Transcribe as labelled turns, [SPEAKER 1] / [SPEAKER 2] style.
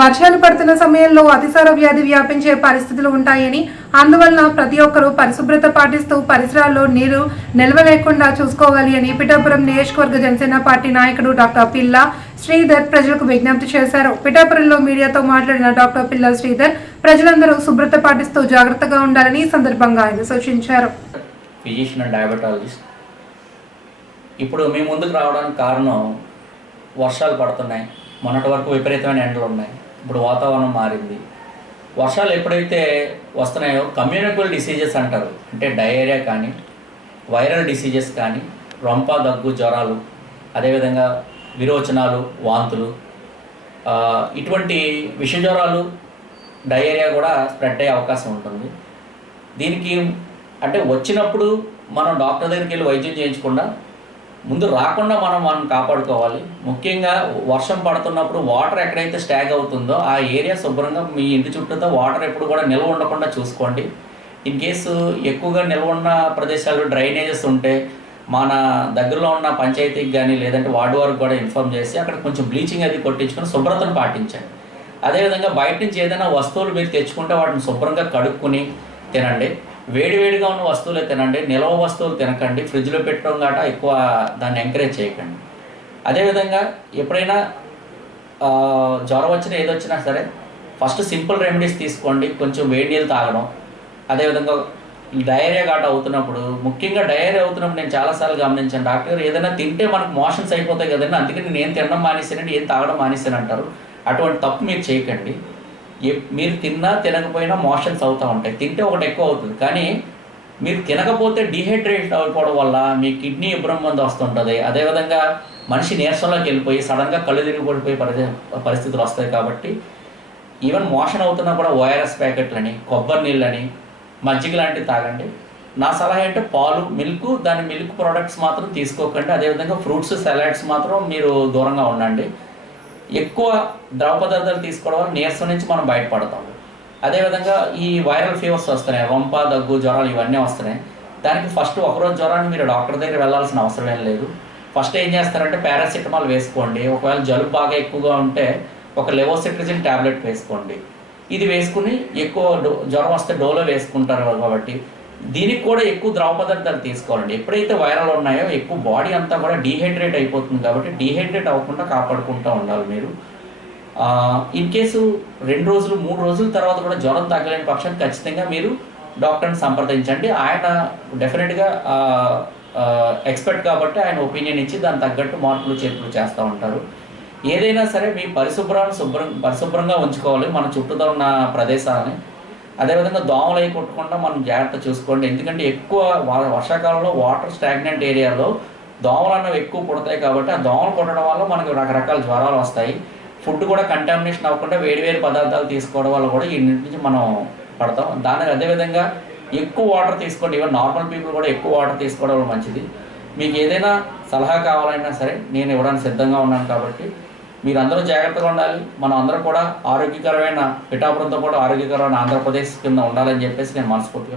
[SPEAKER 1] వర్షాలు పడుతున్న సమయంలో అతిసార వ్యాధి వ్యాపించే పరిస్థితులు ఉంటాయని అందువలన ప్రతి ఒక్కరూ పరిశుభ్రత పాటిస్తూ పరిసరాల్లో నీరు నిల్వ లేకుండా చూసుకోవాలి అని పిఠాపురం నియోజకవర్గ జనసేన పార్టీ నాయకుడు డాక్టర్ పిల్ల శ్రీధర్ ప్రజలకు విజ్ఞప్తి చేశారు. పిఠాపురంలో మీడియాతో మాట్లాడిన డాక్టర్ పిల్ల శ్రీధర్ ప్రజలందరూ శుభ్రత పాటిస్తూ జాగ్రత్తగా ఉండాలని సందర్భంగా ఆయన సూచించారు.
[SPEAKER 2] ఇప్పుడు మీ ముందుకు రావడానికి కారణం వర్షాలు పడుతున్నాయి. మొన్నటి వరకు విపరీతమైన ఎండలు ఉన్నాయి. ఇప్పుడు వాతావరణం మారింది. వర్షాలు ఎప్పుడైతే వస్తున్నాయో కమ్యూనికల్ డిసీజెస్ అంటారు. అంటే డయేరియా కానీ వైరల్ డిసీజెస్ కానీ రొంప దగ్గు జ్వరాలు అదేవిధంగా విరోచనాలు వాంతులు ఇటువంటి విష జ్వరాలు డయేరియా కూడా స్ప్రెడ్ అయ్యే అవకాశం ఉంటుంది. దీనికి అంటే వచ్చినప్పుడు మనం డాక్టర్ దగ్గరికి వెళ్ళి వైద్యం చేయించకుండా ముందు రాకుండా మనం మనం కాపాడుకోవాలి. ముఖ్యంగా వర్షం పడుతున్నప్పుడు వాటర్ ఎక్కడైతే స్టాగ్ అవుతుందో ఆ ఏరియా శుభ్రంగా మీ ఇంటి చుట్టూతో వాటర్ ఎప్పుడు కూడా నిల్వ ఉండకుండా చూసుకోండి. ఇన్ కేసు ఎక్కువగా నిల్వ ఉన్న ప్రదేశాలు డ్రైనేజెస్ ఉంటే మన దగ్గరలో ఉన్న పంచాయతీకి కానీ లేదంటే వార్డు వారికి కూడా ఇన్ఫామ్ చేసి అక్కడ కొంచెం బ్లీచింగ్ అది కొట్టించుకొని శుభ్రతను పాటించండి. అదేవిధంగా బయట నుంచి ఏదైనా వస్తువులు మీరు తెచ్చుకుంటే వాటిని శుభ్రంగా కడుక్కుని తినండి. వేడివేడిగా ఉన్న వస్తువులే తినండి నిల్వ వస్తువులు తినకండి ఫ్రిడ్జ్లో పెట్టడం కాట ఎక్కువ దాన్ని ఎంకరేజ్ చేయకండి. అదేవిధంగా ఎప్పుడైనా జ్వరం వచ్చినా ఏదొచ్చినా సరే ఫస్ట్ సింపుల్ రెమెడీస్ తీసుకోండి కొంచెం వేడి నీళ్ళు తాగడం. అదేవిధంగా డయేరియా గాట అవుతున్నప్పుడు ముఖ్యంగా డయేరియా అవుతున్నప్పుడు నేను చాలాసార్లు గమనించాను. డాక్టర్ ఏదైనా తింటే మనకు మోషన్స్ అయిపోతాయి కదండి అందుకని నేను తినడం మానేసానండి ఏం తాగడం మానేసాను అంటారు అటువంటి తప్పు మీరు చేయకండి. మీరు తిన్నా తినకపోయినా మోషన్స్ అవుతూ ఉంటాయి. తింటే ఒకటి ఎక్కువ అవుతుంది. కానీ మీరు తినకపోతే డిహైడ్రేషన్ అయిపోవడం వల్ల మీ కిడ్నీ ఇబ్బంది వస్తుంటుంది. అదేవిధంగా మనిషి నీరసంలోకి వెళ్ళిపోయి సడన్గా కళ్ళు తిరిగి పరిస్థితి పరిస్థితులు వస్తాయి కాబట్టి ఈవెన్ మోషన్ అవుతున్నా కూడా ఓఆర్ఎస్ ప్యాకెట్లని కొబ్బరి నీళ్ళని మజ్జిగ లాంటివి తాగండి. నా సలహా ఏంటంటే పాలు మిల్క్ దాని మిల్క్ ప్రోడక్ట్స్ మాత్రం తీసుకోకండి. అదేవిధంగా ఫ్రూట్స్ సలాడ్స్ మాత్రం మీరు దూరంగా ఉండండి. ఎక్కువ ద్రవ పదార్థాలు తీసుకోవడం వల్ల నీరసం నుంచి మనం బయటపడతాం. అదేవిధంగా ఈ వైరల్ ఫీవర్స్ వస్తున్నాయి. రొంప దగ్గు జ్వరాలు ఇవన్నీ వస్తున్నాయి. దానికి ఫస్ట్ ఒకరోజు జ్వరాన్ని మీరు డాక్టర్ దగ్గర వెళ్ళాల్సిన అవసరం ఏం లేదు. ఫస్ట్ ఏం చేస్తారంటే పారాసిటమాల్ వేసుకోండి. ఒకవేళ జలుబు బాగా ఎక్కువగా ఉంటే ఒక లెవోసిట్రిజిన్ ట్యాబ్లెట్ వేసుకోండి. ఇది వేసుకుని ఎక్కువ డో జ్వరం వస్తే డోలో వేసుకుంటారు కాబట్టి దీనికి కూడా ఎక్కువ ద్రవ పదార్థాలు తీసుకోవాలండి. ఎప్పుడైతే వైరల్ ఉన్నాయో ఎక్కువ బాడీ అంతా కూడా డీహైడ్రేట్ అయిపోతుంది కాబట్టి డీహైడ్రేట్ అవ్వకుండా కాపాడుకుంటూ ఉండాలి మీరు. ఇన్ కేసు రెండు రోజులు మూడు రోజుల తర్వాత కూడా జ్వరం తగ్గలేని పక్షం ఖచ్చితంగా మీరు డాక్టర్ని సంప్రదించండి. ఆయన డెఫినెట్గా ఎక్స్పర్ట్ కాబట్టి ఆయన ఒపీనియన్ ఇచ్చి దానికి తగ్గట్టు మార్పులు చేర్పులు చేస్తూ ఉంటారు. ఏదైనా సరే మీ పరిశుభ్రాన్ని శుభ్రం పరిశుభ్రంగా ఉంచుకోవాలి. మన చుట్టూతో ఉన్న ప్రదేశాలని. అదేవిధంగా దోమలు అవి కొట్టకుండా మనం జాగ్రత్త చూసుకోండి. ఎందుకంటే ఎక్కువ వర్షాకాలంలో వాటర్ స్టాగ్నెంట్ ఏరియాలో దోమలు అన్నవి ఎక్కువ పుడతాయి కాబట్టి ఆ దోమలు కొట్టడం వల్ల మనకు రకరకాల జ్వరాలు వస్తాయి. ఫుడ్ కూడా కంటామినేషన్ అవ్వకుండా వేడి వేడి పదార్థాలు తీసుకోవడం వల్ల కూడా ఈ నుంచి మనం పడతాం. దానికి అదేవిధంగా ఎక్కువ వాటర్ తీసుకోండి. ఈవెన్ నార్మల్ పీపుల్ కూడా ఎక్కువ వాటర్ తీసుకోవడం వల్ల మంచిది. మీకు ఏదైనా సలహా కావాలన్నా సరే నేను ఇవ్వడానికి సిద్ధంగా ఉన్నాను కాబట్టి మీరు అందరూ జాగ్రత్తగా ఉండాలి. మనం అందరం కూడా ఆరోగ్యకరమైన పిఠాపురంతో పాటు ఆరోగ్యకరమైన ఆంధ్రప్రదేశ్ కింద ఉండాలని చెప్పేసి నేను మనస్ఫూర్తిగా